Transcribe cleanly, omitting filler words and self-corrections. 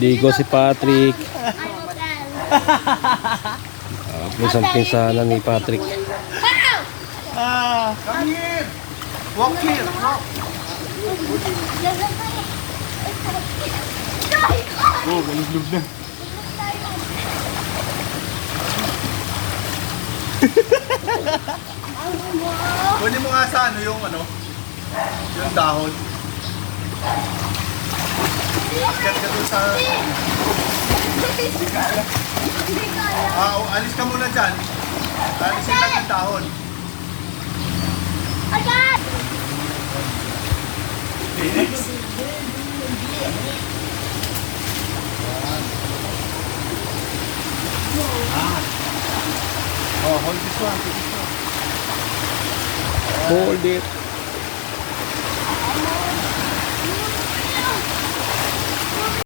Ligo si Patrick. Tapos ang pinsanan ni Patrick. Come here. Walk here. Walk. Oh, malulog na. Kunin mo nga sa ano, yung dahon. Akyat ka doon sa... alis ka muna dyan. Alisin lang yung dahon. Agad! Phoenix? Oh, hold this one. Hold it.